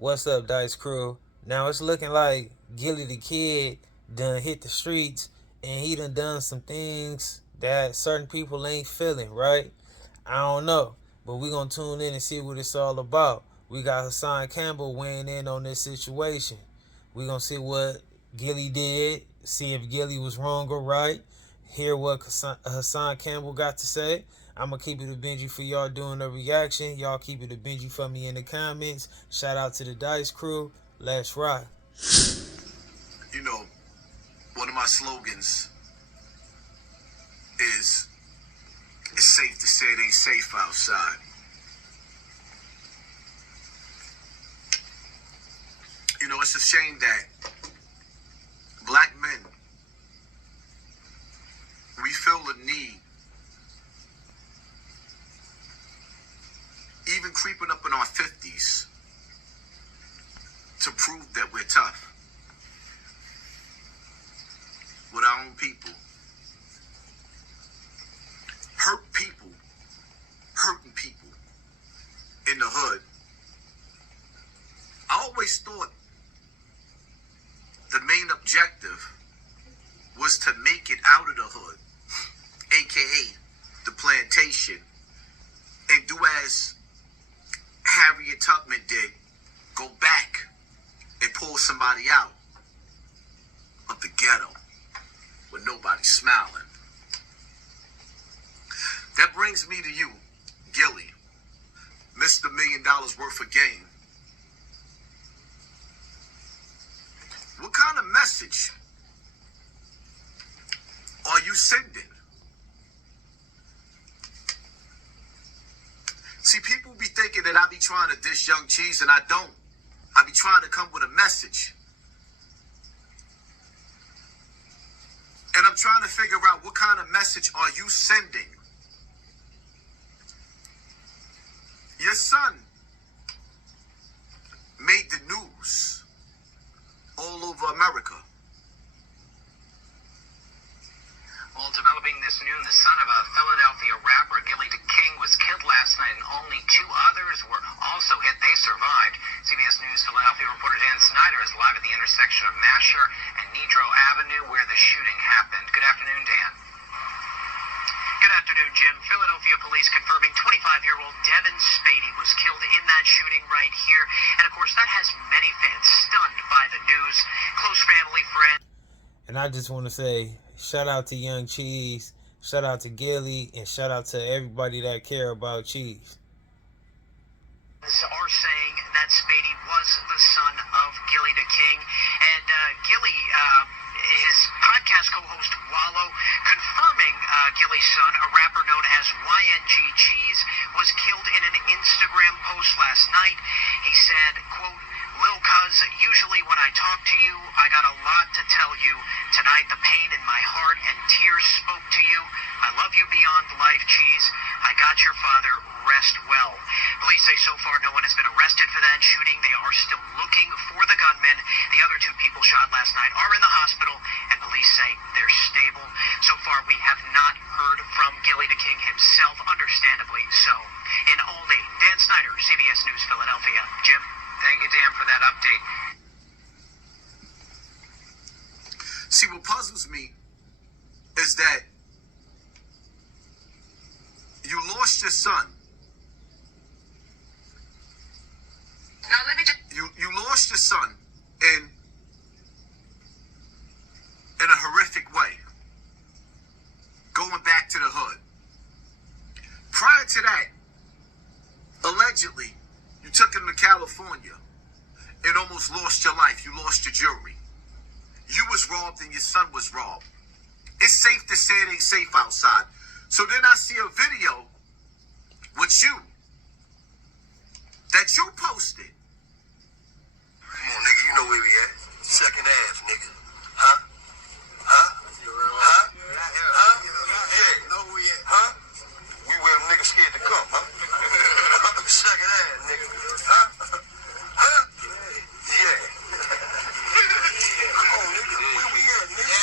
What's up, Dice Crew? Now it's looking like Gillie the Kid done hit the streets and he done some things that certain people ain't feeling, right? I don't know, but we gonna tune in and see what it's all about. We got Hassan Campbell weighing in on this situation. We gonna see what Gillie did, see if Gillie was wrong or right, hear what Hassan Campbell got to say. I'm gonna keep it a Benji for y'all doing the reaction. Y'all keep it a Benji for me in the comments. Shout out to the Dice Crew. Let's rock. You know, one of my slogans is, it's safe to say it ain't safe outside. You know, it's a shame that black men, we feel the need, even creeping up in our 50s, to prove that we're tough with our own people. Hurt people, hurting people in the hood. I always thought the main objective was to make it out of the hood, aka the plantation, and do as Harriet Tubman did, go back and pull somebody out of the ghetto with nobody smiling. That brings me to you, Gillie, Mr. $1 Million worth of game. What kind of message are you sending? See, people be thinking that I be trying to dish Young Cheese, and I don't. I be trying to come with a message. And I'm trying to figure out what kind of message are you sending? Your son made the news all over America. Well, developing this noon, the son of a Philadelphia rapper, Gillie the King, was killed last night, and only 2 others were also hit. They survived. CBS News Philadelphia reporter Dan Snyder is live at the intersection of Masher and Nitro Avenue, where the shooting happened. Good afternoon, Dan. Good afternoon, Jim. Philadelphia police confirming 25-year-old Devin Spady was killed in that shooting right here. And, of course, that has many fans stunned by the news. Close family, friends. And I just want to say, shout out to Young Cheese, shout out to Gillie, and shout out to everybody that care about cheese. Are saying that Spady was the son of Gillie the King. And Gillie, his podcast co-host Wallow, confirming Gillie's son, a rapper known as YNG Cheese, was killed in an Instagram post last night. He said, quote, "Lil Cuz, usually when I talk to you, I got a lot to tell you. Tonight, the pain in my heart and tears spoke to you. I love you beyond life, Cheese. I got your father. Rest well." Police say so far no one has been arrested for that shooting. They are still looking for the gunman. The other 2 people shot last night are in the hospital, and police say they're stable. So far, we have not heard from Gillie the King himself, understandably so. In Olney, Dan Snyder, CBS News, Philadelphia. Jim? Thank you, Dan, for that update. See, what puzzles me is that you lost your son. Now, let me just... You lost your son in a horrific way, going back to the hood. Prior to that, allegedly, you took him to California and almost lost your life. You lost your jewelry. You was robbed and your son was robbed. It's safe to say it ain't safe outside. So then I see a video with you that you posted. Come on, nigga, you know where we at. Second half, nigga. Huh? Huh? Huh? Huh? Yeah. Know where we at. Huh? We where them niggas scared to come, huh? Second half, nigga. Huh? Huh? Yeah. Come on, nigga. Where we at, nigga?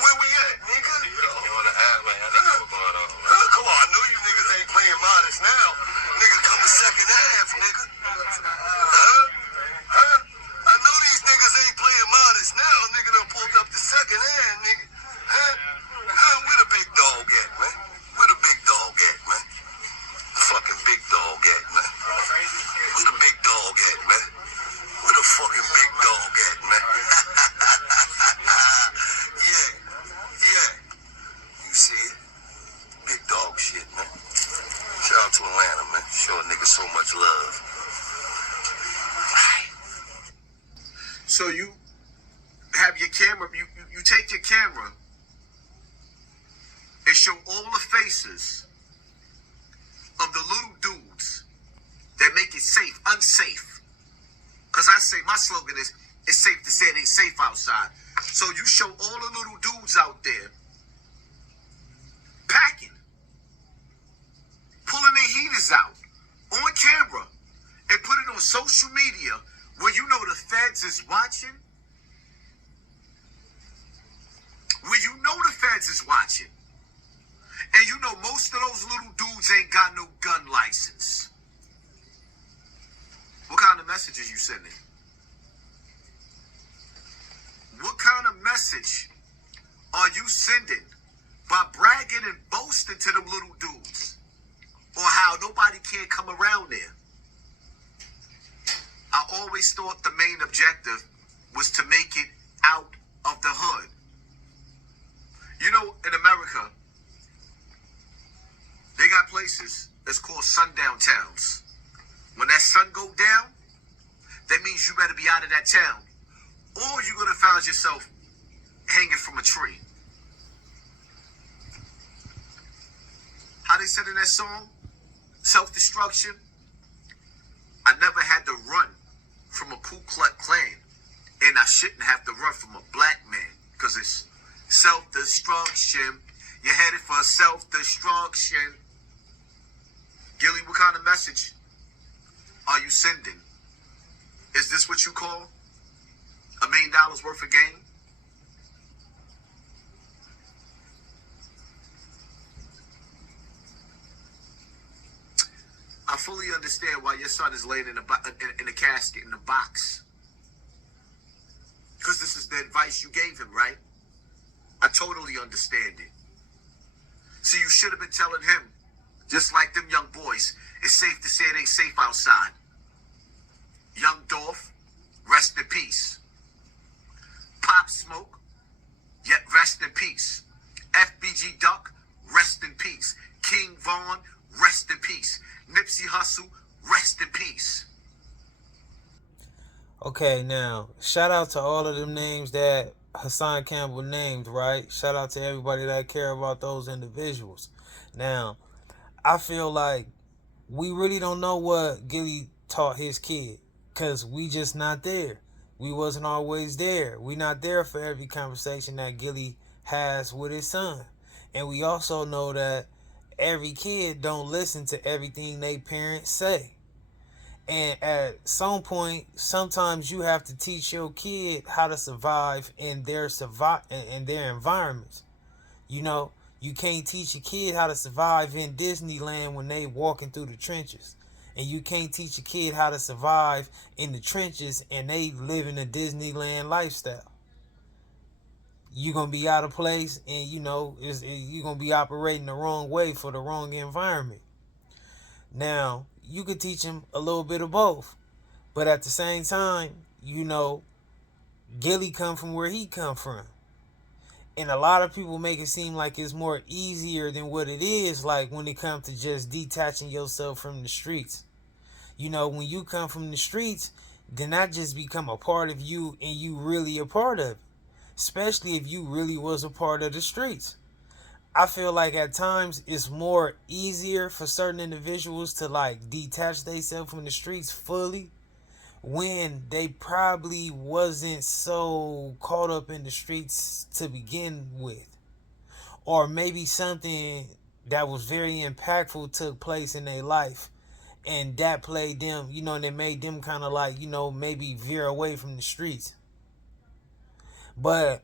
Where we at, nigga? You on the half, man. I know what's going on. Come on, I know you niggas ain't playing modest now. Nigga coming second half, nigga. secondhand, nigga. Huh? Huh? Where the big dog at, man? Where the big dog at, man? Fucking big dog at, man? Where the big dog at, man? Where the fucking big dog at, man? Yeah, yeah. You see it? Big dog shit, man. Shout out to Atlanta, man. Show a nigga so much love. So you have your camera, you take your camera and show all the faces of the little dudes that make it safe, unsafe. Because I say, my slogan is, it's safe to say it ain't safe outside. So you show all the little dudes out there packing, pulling their heaters out on camera and put it on social media where you know the feds is watching. Where you know the feds is watching. And you know most of those little dudes ain't got no gun license. What kind of message are you sending? What kind of message are you sending by bragging and boasting to them little dudes? Or how nobody can come around there? I always thought the main objective was to make it out of the hood. You know, in America, they got places that's called sundown towns. When that sun go down, that means you better be out of that town, or you're gonna find yourself hanging from a tree. How they said in that song, self-destruction. I never had to run from a Ku Klux Klan, and I shouldn't have to run from a black man, because it's self-destruction. You're headed for self-destruction. Gillie, what kind of message are you sending? Is this what you call $1 million worth of game? I fully understand why your son is laying in a casket in a box. Because this is the advice you gave him, right? I totally understand it. See, you should have been telling him, just like them young boys, it's safe to say it ain't safe outside. Young Dolph, rest in peace. Pop Smoke, yet rest in peace. FBG Duck, rest in peace. King Von, rest in peace. Nipsey Hussle, rest in peace. Okay, now, shout out to all of them names that Hassan Campbell named, right? Shout out to everybody that care about those individuals. Now, I feel like we really don't know what Gillie taught his kid, because we just not there. We wasn't always there. We not there for every conversation that Gillie has with his son. And we also know that every kid don't listen to everything they parents say. And at some point, sometimes you have to teach your kid how to survive in their environments. You know, you can't teach a kid how to survive in Disneyland when they walking through the trenches. And you can't teach a kid how to survive in the trenches and they live in a Disneyland lifestyle. You're going to be out of place, and you're going to be operating the wrong way for the wrong environment. Now, you could teach him a little bit of both. But at the same time, Gillie come from where he come from. And a lot of people make it seem like it's more easier than what it is, like when it comes to just detaching yourself from the streets. When you come from the streets, then that just become a part of you, and you really a part of it. Especially if you really was a part of the streets. I feel like at times it's more easier for certain individuals to like detach themselves from the streets fully when they probably wasn't so caught up in the streets to begin with. Or maybe something that was very impactful took place in their life, and that played them, and it made them kind of like, maybe veer away from the streets. But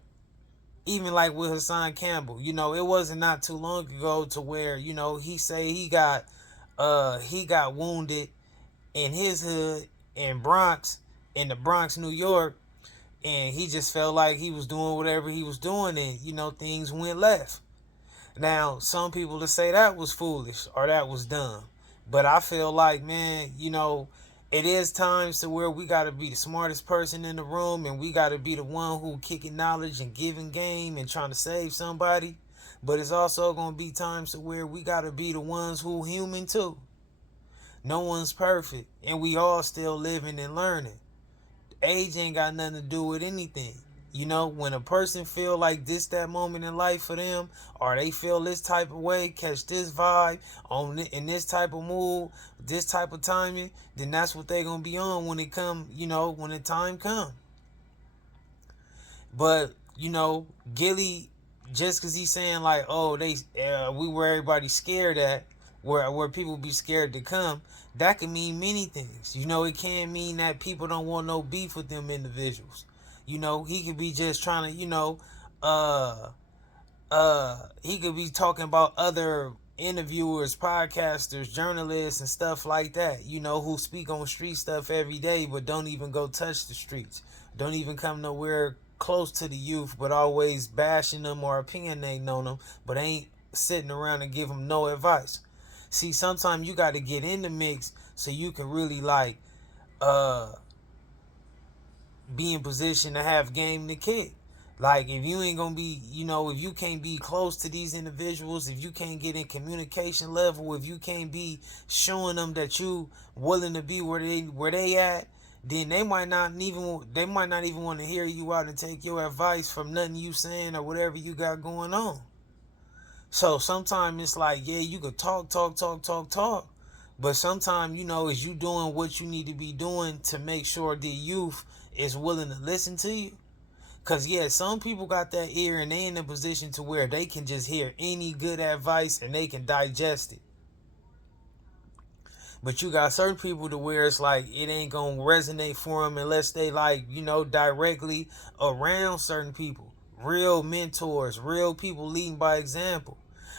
even like with Hassan Campbell, it wasn't not too long ago to where, he say he got wounded in his hood in the Bronx, New York, and he just felt like he was doing whatever he was doing, and things went left. Now, some people to say that was foolish or that was dumb, but I feel like, man, it is times to where we got to be the smartest person in the room, and we got to be the one who kicking knowledge and giving game and trying to save somebody. But it's also going to be times to where we got to be the ones who human too. No one's perfect, and we all still living and learning. Age ain't got nothing to do with anything. When a person feel like this, that moment in life for them, or they feel this type of way, catch this vibe in this type of mood, this type of timing, then that's what they gonna be on when it come, when the time come. But Gillie, just cause he's saying like, oh, we were everybody scared at, where people be scared to come, that can mean many things. It can mean that people don't want no beef with them individuals. He could be just trying to, he could be talking about other interviewers, podcasters, journalists, and stuff like that, who speak on street stuff every day, but don't even go touch the streets. Don't even come nowhere close to the youth, but always bashing them or opinionating on them, but ain't sitting around and give them no advice. See, sometimes you got to get in the mix so you can really be in position to have game to kick. Like, if you ain't gonna be, if you can't be close to these individuals, if you can't get in communication level, if you can't be showing them that you willing to be where they at, then they might not even want to hear you out and take your advice from nothing you saying or whatever you got going on. So sometimes it's like, yeah, you could talk, but sometimes, is you doing what you need to be doing to make sure the youth is willing to listen to you? Because, yeah, some people got that ear and they in a position to where they can just hear any good advice and they can digest it. But you got certain people to where it's like it ain't going to resonate for them unless they directly around certain people. Real mentors, real people leading by example.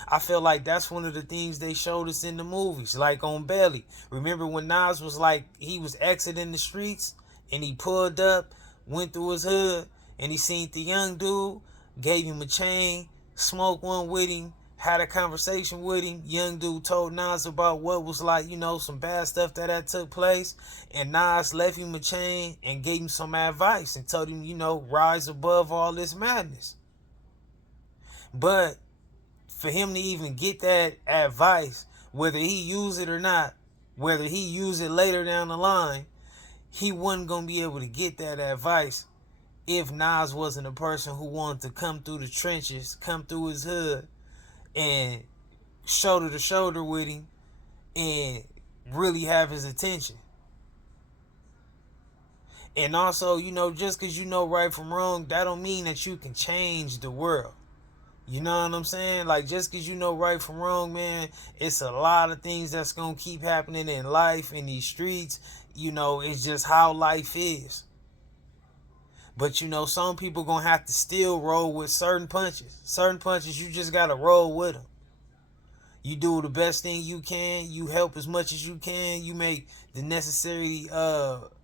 I feel like that's one of the things they showed us in the movies, like on Belly. Remember when Nas was he was exiting the streets and he pulled up, went through his hood, and he seen the young dude, gave him a chain, smoked one with him, had a conversation with him. Young dude told Nas about what was some bad stuff that took place. And Nas left him a chain and gave him some advice and told him, rise above all this madness. But for him to even get that advice, whether he use it or not, whether he use it later down the line, he wasn't going to be able to get that advice if Nas wasn't a person who wanted to come through the trenches, come through his hood, and shoulder to shoulder with him and really have his attention. And also, just because you know right from wrong, that don't mean that you can change the world. You know what I'm saying? Like, just because you know right from wrong, man, it's a lot of things that's going to keep happening in life, in these streets. It's just how life is. But, some people going to have to still roll with certain punches. Certain punches, you just got to roll with them. You do the best thing you can. You help as much as you can. You make the necessary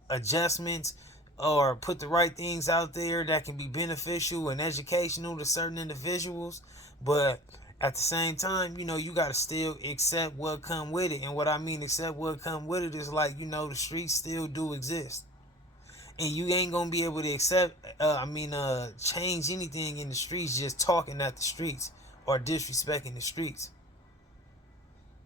adjustments or put the right things out there that can be beneficial and educational to certain individuals. But at the same time, you got to still accept what come with it. And what I mean accept what come with it is the streets still do exist. And you ain't going to be able to change anything in the streets just talking at the streets or disrespecting the streets.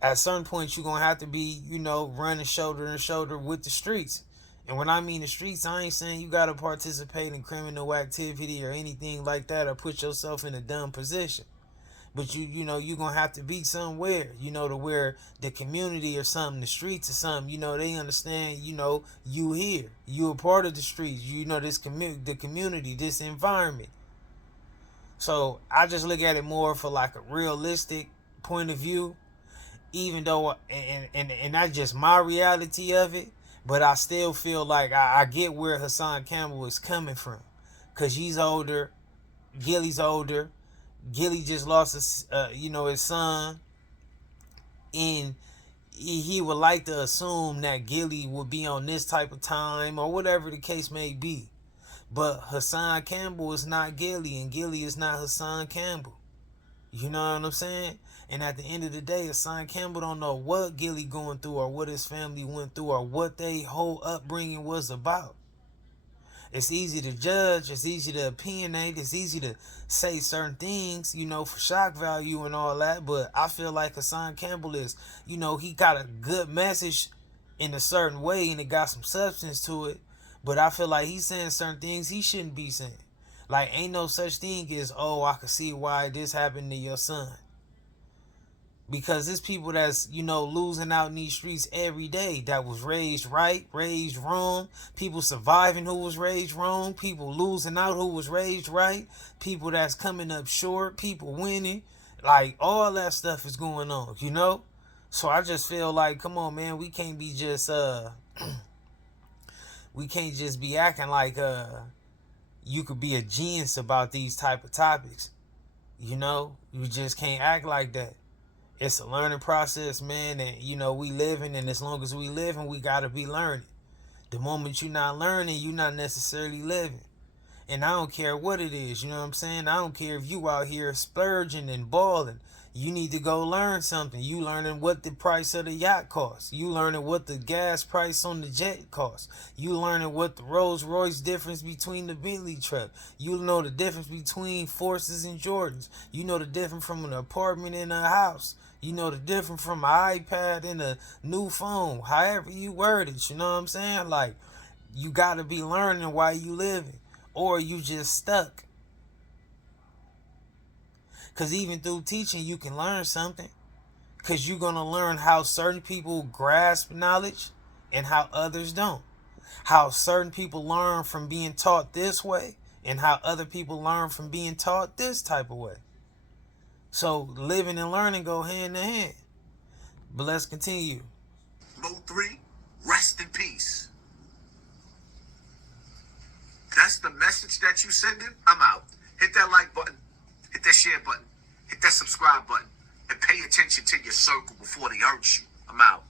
At certain points, you're going to have to be, running shoulder to shoulder with the streets. And when I mean the streets, I ain't saying you got to participate in criminal activity or anything like that or put yourself in a dumb position. But you're going to have to be somewhere, to where the community or something, the streets or something, they understand, you here. You a part of the streets, the community, this environment. So I just look at it more for a realistic point of view, even though, and that's just my reality of it. But I still feel like I get where Hassan Campbell is coming from. Because he's older, Gillie's older. Gillie just lost his son, and he would like to assume that Gillie would be on this type of time or whatever the case may be. But Hassan Campbell is not Gillie, and Gillie is not Hassan Campbell. You know what I'm saying? And at the end of the day, Hassan Campbell don't know what Gillie going through or what his family went through or what their whole upbringing was about. It's easy to judge, it's easy to opinionate, it's easy to say certain things, for shock value and all that. But I feel like Hassan Campbell is, he got a good message in a certain way and it got some substance to it. But I feel like he's saying certain things he shouldn't be saying. Like, ain't no such thing as, oh, I can see why this happened to your son. Because it's people that's, losing out in these streets every day that was raised right, raised wrong. People surviving who was raised wrong. People losing out who was raised right. People that's coming up short. People winning. Like, all that stuff is going on. So I just feel like, come on, man, we can't be just, we can't just be acting like, you could be a genius about these type of topics. You just can't act like that. It's a learning process, man, and we living, and as long as we living, we gotta be learning. The moment you're not learning, you're not necessarily living. And I don't care what it is, you know what I'm saying? I don't care if you out here splurging and balling. You need to go learn something. You learning what the price of the yacht costs. You learning what the gas price on the jet costs. You learning what the Rolls Royce difference between the Bentley truck. You know the difference between Forces and Jordans. You know the difference from an apartment and a house. You know the difference from an iPad and a new phone. However you word it, you know what I'm saying? Like, you gotta be learning while you living. Or you just stuck. Because even through teaching, you can learn something. Because you're going to learn how certain people grasp knowledge and how others don't. How certain people learn from being taught this way and how other people learn from being taught this type of way. So living and learning go hand in hand. But let's continue. Mo 3, rest in peace. That's the message that you sending? I'm out. Hit that like button. Hit that share button. Hit that subscribe button. And pay attention to your circle before they hurt you. I'm out.